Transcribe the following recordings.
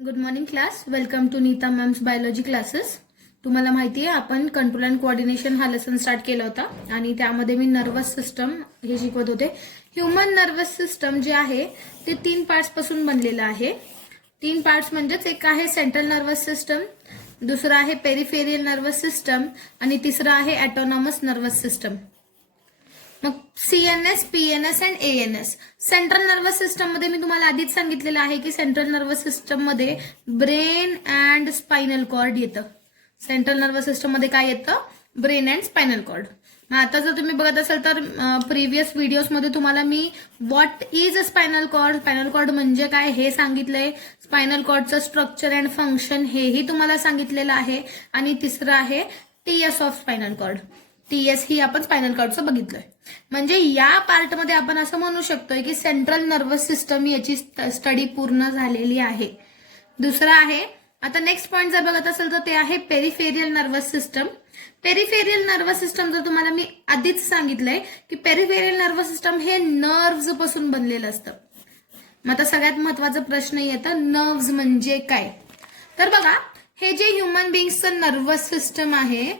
Good morning class. Welcome to Neeta ma'am's biology classes. तुम्हाला माहिती आहे आपण कंट्रोल अँड कोऑर्डिनेशन हा लेसन स्टार्ट केला होता आणि त्यामध्ये मी नर्वस सिस्टम हे शिकवत होते. ह्युमन नर्वस सिस्टम जे आहे ते 3 पार्ट्स पासून बनलेलं आहे. 3 पार्ट्स म्हणजेच एक आहे सेंट्रल नर्वस सिस्टम, दुसरा आहे पेरिफेरियल नर्वस सिस्टम आणि तिसरा आहे ऑटोनॉमस नर्वस सिस्टम. मग CNS, PNS and ANS. Central nervous system मध्ये मी तुम्हाला आधीच सांगितलेलं आहे की सेंट्रल नर्वस सिस्टम मध्ये ब्रेन अँड स्पायनल कॉर्ड येतं. सेंट्रल नर्वस सिस्टम मध्ये काय येतं? Brain and spinal cord. मग आता जर तुम्ही बघत असाल तर प्रिव्हियस व्हिडिओजमध्ये तुम्हाला मी what is a spinal cord, spinal cord म्हणजे काय हे सांगितलंय. स्पायनल कॉर्डचं स्ट्रक्चर अँड फंक्शन हेही तुम्हाला सांगितलेलं आहे. आणि तिसरं आहे TS of spinal cord. TS ही आपण स्पायनल कॉर्डचं बघितलंय. म्हणजे या पार्टमध्ये आपण असं म्हणू शकतोय की सेंट्रल नर्वस सिस्टम याची स्टडी पूर्ण झालेली आहे. दुसरा आहे, आता नेक्स्ट पॉइंट जर बघत असेल तर ते आहे peripheral nervous system. Peripheral nervous system जर तुम्हाला मी आधीच सांगितलंय की पेरिफेरियल नर्वस सिस्टम हे नर्व्ज पासून बनलेलं असतं. मग आता सगळ्यात महत्वाचा प्रश्न येतं, नर्व्ज म्हणजे काय? तर बघा, हे जे ह्युमन बिंगचं नर्वस सिस्टम आहे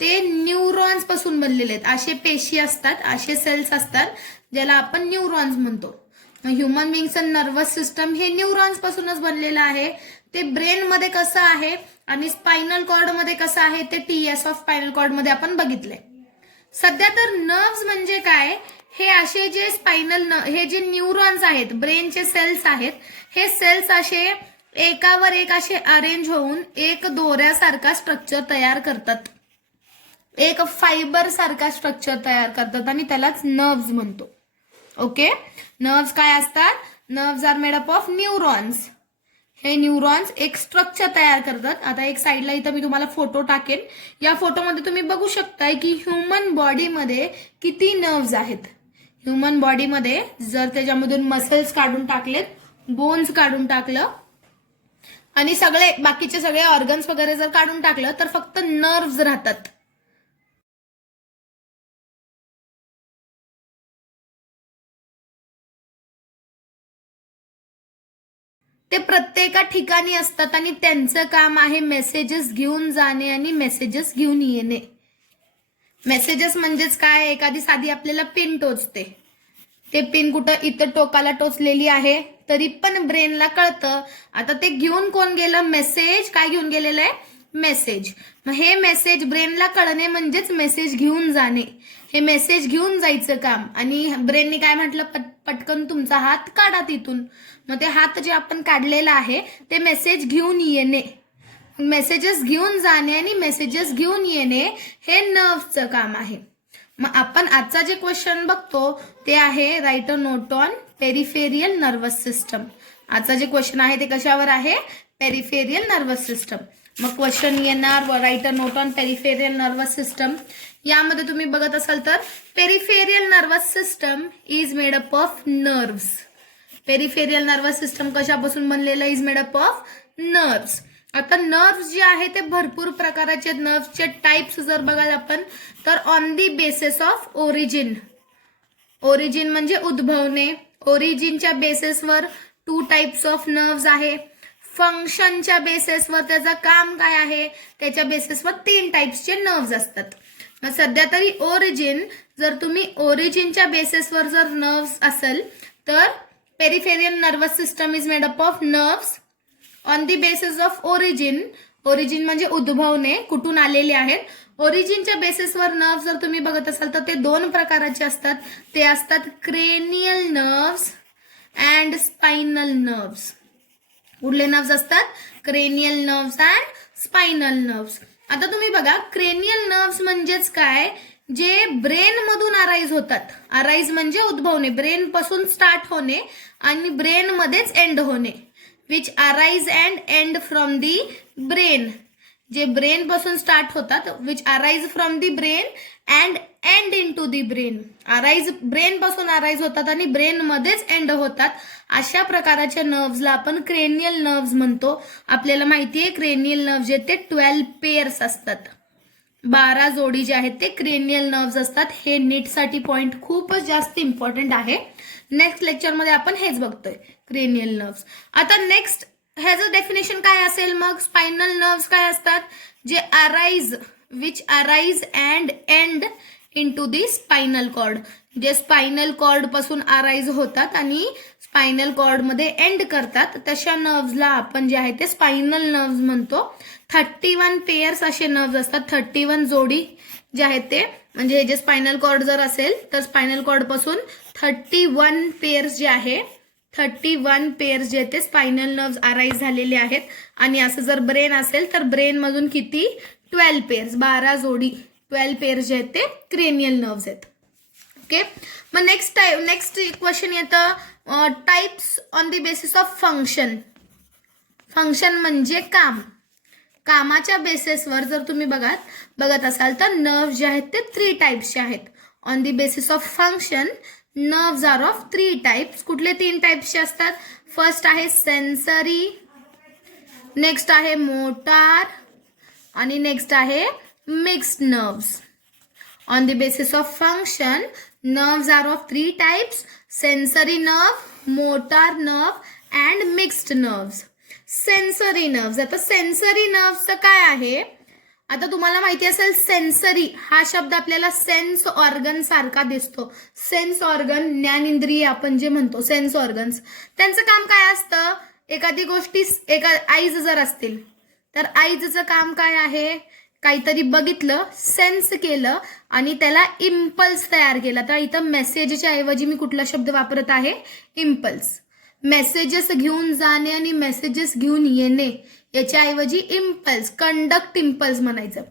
ते न्यूरॉन्स पासून बनलेले आहेत. असे पेशी असतात, असे सेल्स असतात ज्याला आपण न्यूरॉन्स म्हणतो. ह्युमन बिंगचं नर्वस सिस्टम हे न्यूरॉन्स पासूनच बनलेलं आहे. ते ब्रेन मध्ये कसं आहे आणि स्पायनल कॉर्ड मध्ये कसं आहे ते टीएस ऑफ स्पायनल कॉर्ड मध्ये आपण बघितलंय. सध्या तर नर्व्स म्हणजे काय, हे असे जे हे जे न्यूरॉन्स आहेत, ब्रेनचे सेल्स आहेत, हे सेल्स असे एकावर एक असे अरेंज होऊन एक दोऱ्यासारखा स्ट्रक्चर तयार करतात. एक फायबर सारखा स्ट्रक्चर तयार करतात आणि त्यालाच नर्व्स म्हणतो. ओके, नर्व्स काय असतात? Nerves are made up of neurons. हे न्यूरॉन्स एक स्ट्रक्चर तयार करतात. आता एक साईडला इथं मी तुम्हाला फोटो टाकेन. या फोटोमध्ये तुम्ही बघू शकताय की ह्युमन बॉडीमध्ये किती नर्व्स आहेत. ह्युमन बॉडीमध्ये जर त्याच्यामधून मसल्स काढून टाकलेत, बोन्स काढून टाकलं आणि सगळे बाकीचे सगळे ऑर्गन्स वगैरे जर काढून टाकलं तर फक्त नर्व्स राहतात. ते प्रत्येका ठिकाणी असतात आणि त्यांचं काम आहे मेसेजेस घेऊन जाणे आणि मेसेजेस घेऊन येणे. मेसेजेस म्हणजेच काय, एखादी साधी आपल्याला पिन टोचते, ते पिन कुठं इथं टोकाला टोचलेली आहे तरी पण ब्रेनला कळतं. आता ते घेऊन कोण गेलं? मेसेज. काय घेऊन गेलेलं आहे? मेसेज. मग हे मेसेज ब्रेनला कळणे म्हणजेच मेसेज घेऊन जाणे. हे मेसेज घेऊन जायचं काम. आणि ब्रेनने काय म्हटलं? पटकन तुमचा हात काढा तिथून. मग ते हात जे आपण काढलेला आहे ते मेसेज घेऊन येणे. मेसेजेस घेऊन जाणे आणि मेसेजेस घेऊन येणे हे नर्व्सचं काम आहे. मग आपण आजचा जे क्वेश्चन बघतो ते आहे write a note on peripheral nervous system. आजचा जे क्वेश्चन आहे ते कशावर आहे? Peripheral nervous system. मग क्वेश्चन येणार, right a note on peripheral nervous system. यामध्ये तुम्ही बघत असाल तर peripheral nervous system is made up of nerves. Peripheral nervous system कशापासून बनलेलं? Is made up of nerves. आता नर्व्स जे आहे ते भरपूर प्रकारचे. नर्व्सचे टाइप्स जर बघाल आपण तर on the basis of origin. Origin म्हणजे उद्भवणे. ओरिजिनच्या बेसिसवर 2 टाइप्स ऑफ नर्व्स आहे. फंक्शनच्या बेसिसवर त्याचं काम काय आहे त्याच्या बेसिसवर 3 टाइप्सचे नर्व्स असतात. सध्या तरी ओरिजिन, जर तुम्ही ओरिजिनच्या बेसिसवर जर नर्व्स असेल तर peripheral nervous system is made up of nerves on the basis of origin. Origin म्हणजे उद्भवणे, कुठून आलेले आहेत. ओरिजिनच्या बेसिसवर नर्व्स जर तुम्ही बघत असाल तर ते 2 प्रकारचे असतात. ते असतात cranial nerves and spinal nerves. कुठले नर्व्स असतात? Cranial nerves and spinal nerves. आता तुम्ही बघा, क्रेनियल नर्व्स म्हणजेच काय, जे ब्रेन मधून अराईज होतात. अराईज म्हणजे उद्भवणे, ब्रेन पासून स्टार्ट होणे आणि ब्रेन मध्येच एंड होणे. Which arise and end from the brain. जे ब्रेन पासून स्टार्ट होतात, which arise from the brain and end into the brain. Arise brain पासून अराईज होतात आणि ब्रेन मध्येच एंड होतात. अशा प्रकारच्या नर्व्सला आपण क्रेनियल नर्व्स म्हणतो. आपल्याला माहितीये क्रेनियल नर्व्स जे ते 12 पेअर्स असतात. 12 जोडी जे आहेत ते क्रेनियल नर्व्स असतात. हे नीटसाठी पॉइंट खूपच जास्त इम्पॉर्टंट आहे. नेक्स्ट लेक्चरमध्ये आपण हेच बघतोय, क्रेनियल नर्व्स. आता नेक्स्ट ह्याचं डेफिनेशन काय असेल मग? स्पायनल नर्व्स काय असतात? जे arise which arise and end into the spinal cord, जे स्पायनल कॉर्ड पासून अराइज होतात आणि स्पायनल कॉर्ड मध्ये एंड करतात, तशा नर्व्सला आपण जे आहे ते स्पायनल नर्व्स म्हणतो. 31 पेयर्स असे नर्व्स असतात, 31 जोडी जे आहेत ते, म्हणजे हे जे स्पायनल कॉर्ड जर असेल तर स्पायनल कॉर्ड पासून 31 पेयर्स जे आहे, 31 पेयर्स जे ते स्पायनल नर्व्स अराइज झालेले आहेत. आणि असं जर ब्रेन असेल तर ब्रेन मधून किती? 12 पेयर्स, 12 जोडी, 12 पेयर्स जे आहेत ते क्रेनियल नर्व्स आहेत. ओके, मग नेक्स्ट क्वेश्चन येतं types on the basis of function. Function म्हणजे काम. कामाच्या बेसिसवर जर तुम्ही बघत असाल तर नर्व्स जे आहेत ते 3 टाइप्सचे आहेत. On the basis of function nerves are of 3 types. कुठले 3 टाइप्सचे असतात? फर्स्ट आहे सेन्सरी, नेक्स्ट आहे मोटार आणि नेक्स्ट आहे mixed nerves. On the basis of function nerves are of 3 types: sensory nerve, motor nerve and mixed nerves. Sensory nerves. आता sensory नर्व्सचं काय आहे? आता तुम्हाला माहिती असेल सेन्सरी हा शब्द आपल्याला सेन्स ऑर्गन सारखा दिसतो. सेन्स ऑर्गन, ज्ञानेंद्रिय आपण जे म्हणतो, सेन्स ऑर्गन्स, त्यांचं काम काय असतं? एखादी गोष्टी आईज जर असतील तर आईजचं काम काय आहे? काहीतरी बघितलं, सेन्स केलं आणि त्याला इम्पल्स तयार केला. तर इथं मेसेजच्या ऐवजी मी कुठला शब्द वापरत आहे? इम्पल्स. मेसेजेस घेऊन जाणे आणि मेसेजेस घेऊन येणे याच्या ऐवजी इम्पल्स, कंडक्ट इम्पल्स म्हणायचं.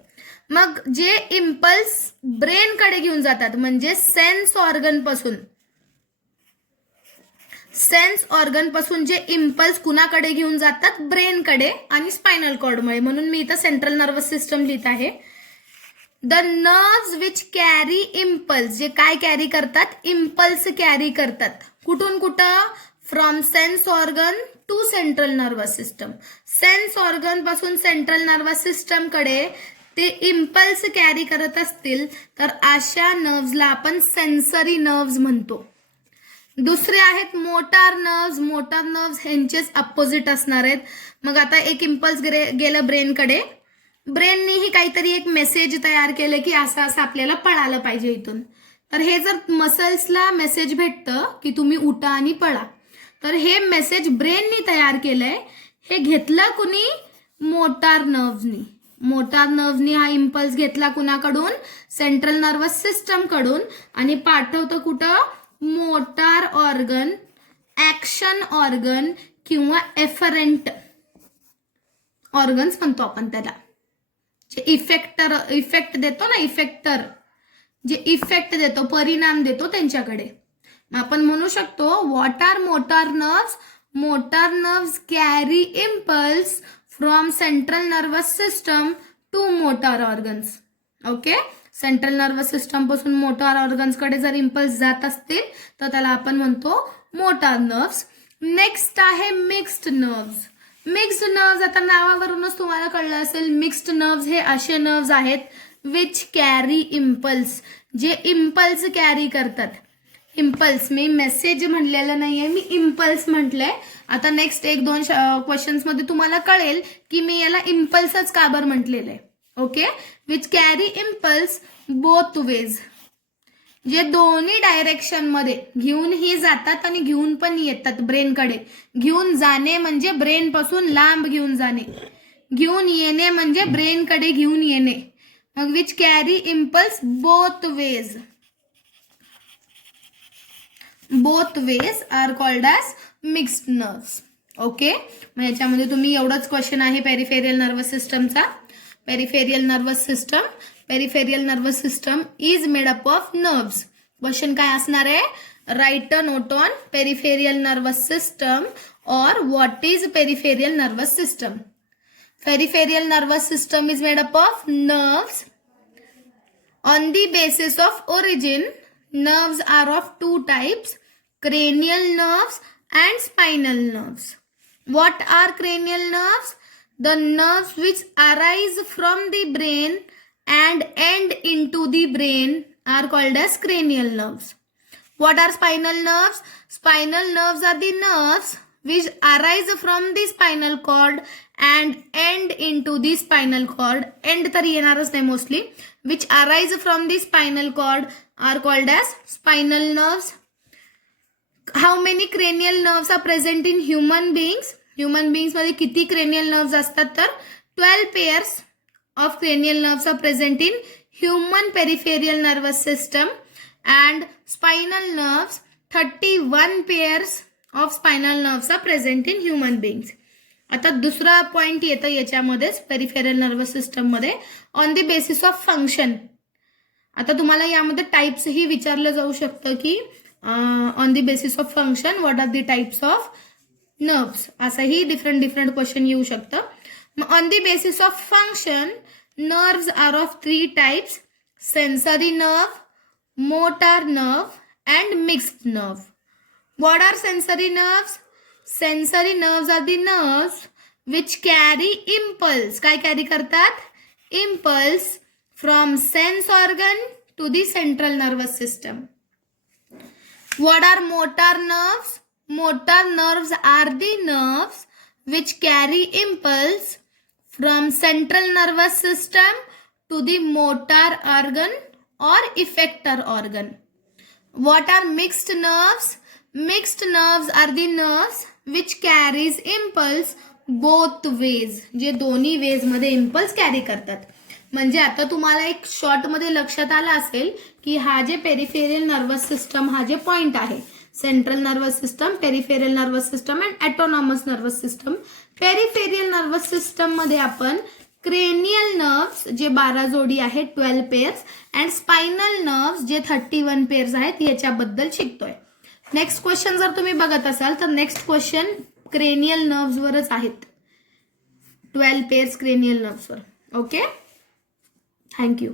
मग जे इम्पल्स ब्रेन कडे घेऊन जातात म्हणजे सेन्स ऑर्गन पासून जे इम्पल्स कुणाकडे घेऊन जातात? ब्रेन कडे आणि स्पायनल कॉर्डमुळे. म्हणून मी इथं सेंट्रल नर्वस सिस्टम लिहित आहे. The nerves which carry impulse, जे काय कॅरी करतात? इम्पल्स कॅरी करतात. कुठून कुठं? From sense organ to central nervous system. Sense organ पासून सेंट्रल नर्वस सिस्टम कडे ते इम्पल्स कॅरी करत असतील तर अशा नर्व्सला आपण सेन्सरी नर्व्स म्हणतो. दुसरे आहेत मोटार नर्व्स. मोटार नर्व्स ह्यांचेच अपोजिट असणार आहेत. मग आता एक इम्पल्स गेलं ब्रेनकडे, ब्रेननीही काहीतरी एक मेसेज तयार केलं की असं असं आपल्याला पळालं पाहिजे इथून. तर हे जर मसल्सला मेसेज भेटतं की तुम्ही उठा आणि पळा, तर हे मेसेज ब्रेननी तयार केलंय. हे घेतलं कुणी? मोटार नर्व्सनी. मोटार नर्व्सनी हा इम्पल्स घेतला कुणाकडून? सेंट्रल नर्वस सिस्टम कडून आणि पाठवतं कुठं? मोटार ऑर्गन, ऍक्शन ऑर्गन किंवा एफरेंट ऑर्गन्स म्हणतो आपण त्याला. जे इफेक्ट देतो ना, इफेक्टर, जे इफेक्ट देतो, परिणाम देतो त्यांच्याकडे. आपण म्हणू शकतो what are motor nerves? Motor nerves carry impulse from central nervous system to motor organs. Okay, central nervous system पासून मोटार ऑर्गन्स कडे जर इम्पल्स जात असतील तर त्याला आपण म्हणतो मोटार नर्व्स. नेक्स्ट आहे मिक्स्ड नर्व्स. मिक्स्ड नर्व्स, आता नावावरूनच तुम्हाला कळलं असेल, मिक्स्ड नर्व्स हे असे नर्व्स आहेत विच कॅरी इम्पल्स, जे इम्पल्स कॅरी करतात. इम्पल्स, मी मेसेज म्हणलेलं नाहीये, मी इम्पल्स म्हटलंय. आता नेक्स्ट 1-2 क्वेश्चन्स मध्ये तुम्हाला कळेल की मी याला इम्पल्सच का बरं म्हटलेलं आहे. Okay, which carry impulse both veg, जे दोन्ही डायरेक्शन मध्ये घेऊनही जातात आणि घेऊन पण येतात ब्रेनकडे. घेऊन जाणे म्हणजे ब्रेन पासून लांब घेऊन जाणे, घेऊन येणे म्हणजे ब्रेनकडे घेऊन येणे. मग which carry impulse both ways. Both ways are called as mixed nerves. Okay, मग याच्यामध्ये तुम्ही एवढंच क्वेश्चन आहे पेरिफेरियल नर्वस सिस्टमचा. Peripheral nervous system is made up of nerves. Question काय असणार आहे? Write a note on peripheral nervous system or what is peripheral nervous system. Peripheral nervous system is made up of nerves. On the basis of origin, nerves are of 2 types, cranial nerves and spinal nerves. What are cranial nerves? The nerves which arise from the brain and end into the brain are called as cranial nerves. What are spinal nerves? Spinal nerves are the nerves which arise from the spinal cord and end into the spinal cord. End तर येणारच नाही mostly. Which arise from the spinal cord are called as spinal nerves. How many cranial nerves are present in human beings? Human beings मध्ये किती cranial nerves असतात तर 12 pairs of cranial nerves are present in human peripheral nervous system and spinal nerves 31 pairs of spinal nerves are present in human beings. आता दुसरा point येतं याच्यामध्येच peripheral nervous system मध्ये on the basis of function. आता तुम्हाला यामध्ये types ही विचारलं जाऊ शकतं की on the basis of function what are the types of nerves, असंही डिफरंट क्वेश्चन येऊ शकतं. On the basis of function nerves are of 3 types: sensory nerve, motor nerve and mixed nerve. What are sensory nerves? Sensory nerves are the nerves which carry impulse. काय carry करतात? Impulse from sense organ to the central nervous system. What are motor nerves? Motor nerves are the nerves which carry impulse from central nervous system to the motor organ or effector organ. What are mixed nerves? Mixed nerves are the nerves which carries impulse both ways. जे दोन्ही veg मध्ये impulse carry करतात. म्हणजे आता तुम्हाला एक short मध्ये लक्षात आलं असेल की हा जे पेरिफेरल नर्वस सिस्टम हा जे पॉइंट आहे, central nervous system, peripheral nervous system and autonomous nervous system. Peripheral nervous system मध्ये आपण क्रेनियल नर्व्स जे 12 जोडी आहेत 12 पेअर्स अँड स्पायनल नर्व्स जे 31 पेअर्स आहेत याच्याबद्दल शिकतोय. नेक्स्ट क्वेश्चन जर तुम्ही बघत असाल तर नेक्स्ट क्वेश्चन क्रेनियल नर्व्स वरच आहेत, 12 पेअर्स क्रेनियल नर्व्स वर. Okay, thank you.